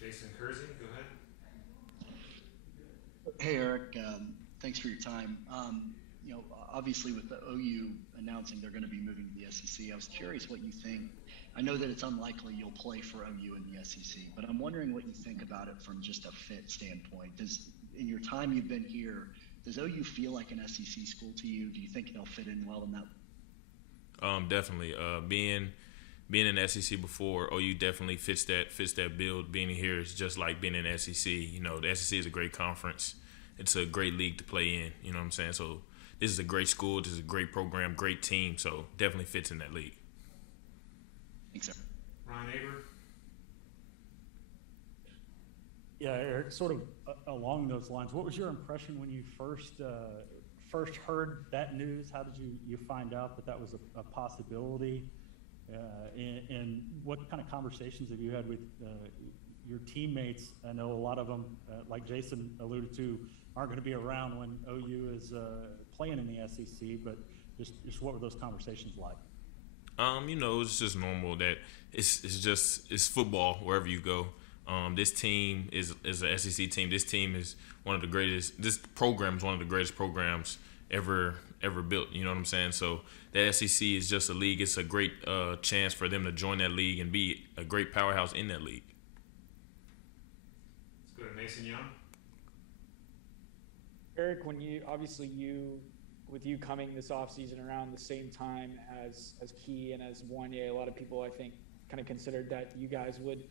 Jason Kersey, go ahead. Hey, Eric. Thanks for your time. Obviously with the OU announcing they're going to be moving to the SEC, I was curious what you think. I know that it's unlikely you'll play for OU in the SEC, but I'm wondering what you think about it from just a fit standpoint. In your time you've been here, does OU feel like an SEC school to you? Do you think they'll fit in well in that? Definitely. Being in the SEC before, OU definitely fits that build. Being here is just like being in the SEC. The SEC is a great conference. It's a great league to play in. You know what I'm saying? So this is a great school. This is a great program, great team. So definitely fits in that league. Thanks, sir. Ryan Aber. Yeah, Eric, sort of along those lines, what was your impression when you first heard that news? How did you find out that was a possibility? And what kind of conversations have you had with your teammates? I know a lot of them, like Jason alluded to, aren't going to be around when OU is playing in the SEC, but just what were those conversations like? It's just normal that it's football wherever you go. This team is an SEC team. This team is one of the greatest. This program is one of the greatest programs ever built. You know what I'm saying? So the SEC is just a league. It's a great chance for them to join that league and be a great powerhouse in that league. Let's go to Mason Young. Eric, when with you coming this offseason around the same time as Key and as Wanye, a lot of people I think kind of considered that you guys would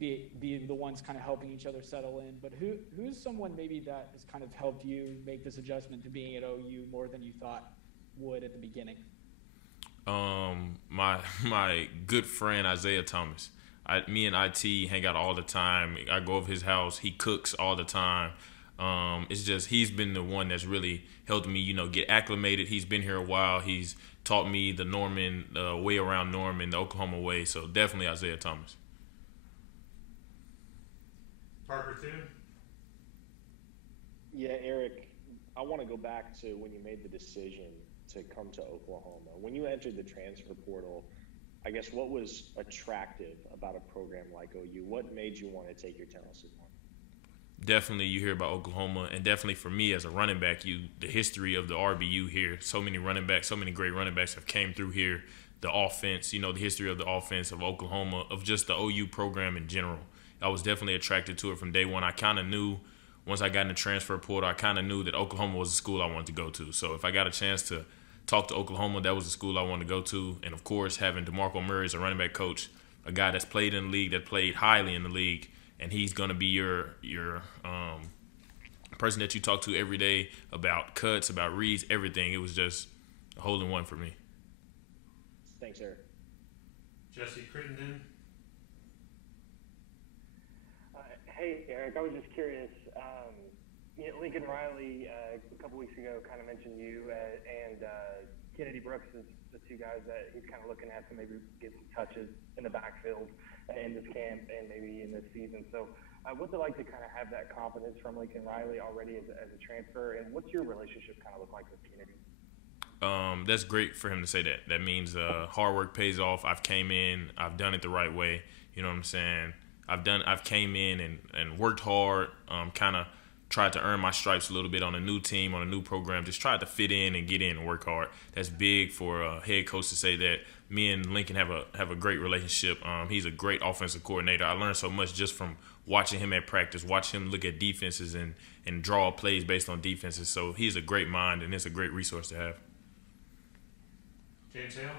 be the ones kind of helping each other settle in. But who's someone maybe that has kind of helped you make this adjustment to being at OU more than you thought would at the beginning? My good friend Isaiah Thomas. Me and IT hang out all the time. I go over his house. He cooks all the time. It's just he's been the one that's really helped me, get acclimated. He's been here a while. He's taught me the Norman way around Norman, the Oklahoma way. So definitely Isaiah Thomas. Parker Thune. Yeah, Eric, I want to go back to when you made the decision to come to Oklahoma. When you entered the transfer portal, I guess what was attractive about a program like OU? What made you want to take your talents on? Definitely you hear about Oklahoma, and definitely for me as a running back, the history of the RBU here, so many running backs, so many great running backs have came through here. The offense, the history of the offense of Oklahoma, of just the OU program in general. I was definitely attracted to it from day one. I kind of knew once I got in the transfer portal, I kind of knew that Oklahoma was the school I wanted to go to. So if I got a chance to talk to Oklahoma, that was the school I wanted to go to. And of course, having DeMarco Murray as a running back coach, a guy that's played in the league, that played highly in the league, and he's going to be your person that you talk to every day about cuts, about reads, everything. It was just a hole in one for me. Thanks, Eric. Jesse Crittenden. Hey, Eric, I was just curious. Lincoln Riley a couple weeks ago kind of mentioned you and Kennedy Brooks as the two guys that he's kind of looking at to maybe get some touches in the backfield in this camp and maybe in this season. So what's it like to kind of have that confidence from Lincoln Riley already as a transfer, and what's your relationship kind of look like with Kennedy? That's great for him to say that. That means hard work pays off. I've came in, I've done it the right way. You know what I'm saying? I've came in and worked hard, kind of tried to earn my stripes a little bit on a new team, on a new program, just tried to fit in and get in and work hard. That's big for a head coach to say that. Me and Lincoln have a great relationship. He's a great offensive coordinator. I learned so much just from watching him at practice, watching him look at defenses and draw plays based on defenses. So he's a great mind, and it's a great resource to have. James Hale.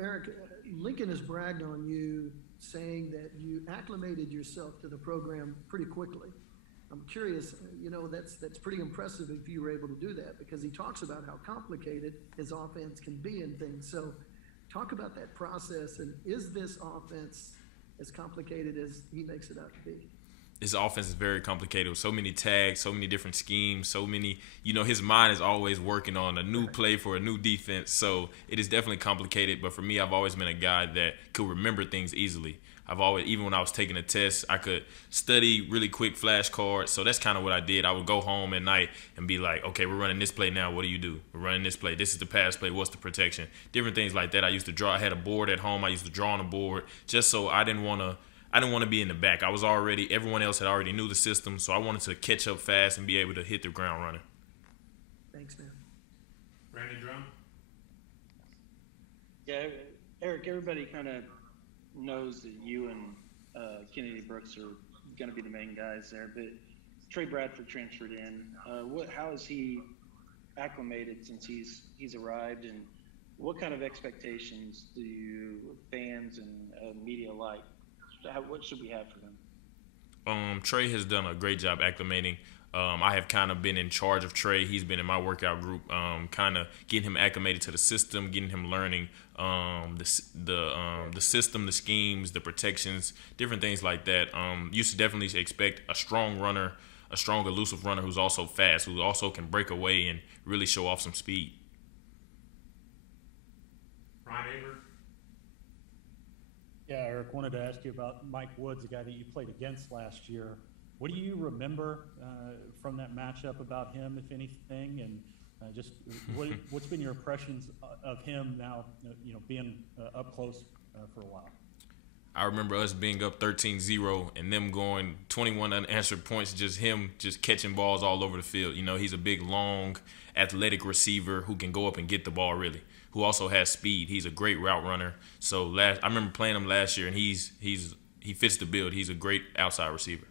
Eric, Lincoln has bragged on you saying that you acclimated yourself to the program pretty quickly. I'm curious, that's pretty impressive if you were able to do that, because he talks about how complicated his offense can be and things. So talk about that process, and is this offense as complicated as he makes it out to be? his offense is very complicated with so many tags, so many different schemes, so many, his mind is always working on a new play for a new defense. So it is definitely complicated. But for me, I've always been a guy that could remember things easily. I've always, even when I was taking a test, I could study really quick flashcards. So that's kind of what I did. I would go home at night and be like, okay, we're running this play now. What do you do? We're running this play. This is the pass play. What's the protection? Different things like that. I used to draw. I had a board at home. I used to draw on a board just so I didn't want to be in the back. Everyone else had already knew the system. So I wanted to catch up fast and be able to hit the ground running. Thanks, man. Brandon Drum. Yeah, Eric, everybody kind of knows that you and Kennedy Brooks are going to be the main guys there, but Trey Bradford transferred in. How has he acclimated since he's arrived, and what kind of expectations do you fans and media like? What should we have for him? Trey has done a great job acclimating. I have kind of been in charge of Trey. He's been in my workout group, kind of getting him acclimated to the system, getting him learning the system, the schemes, the protections, different things like that. Used to definitely expect a strong runner, a strong elusive runner who's also fast, who also can break away and really show off some speed. Ryan Aber. Yeah, Eric, wanted to ask you about Mike Woods, a guy that you played against last year. What do you remember from that matchup about him, if anything, and just what's been your impressions of him now, being up close for a while? I remember us being up 13-0 and them going 21 unanswered points, just him just catching balls all over the field. He's a big, long, athletic receiver who can go up and get the ball really, who also has speed. He's a great route runner. So I remember playing him last year, and he fits the bill. He's a great outside receiver.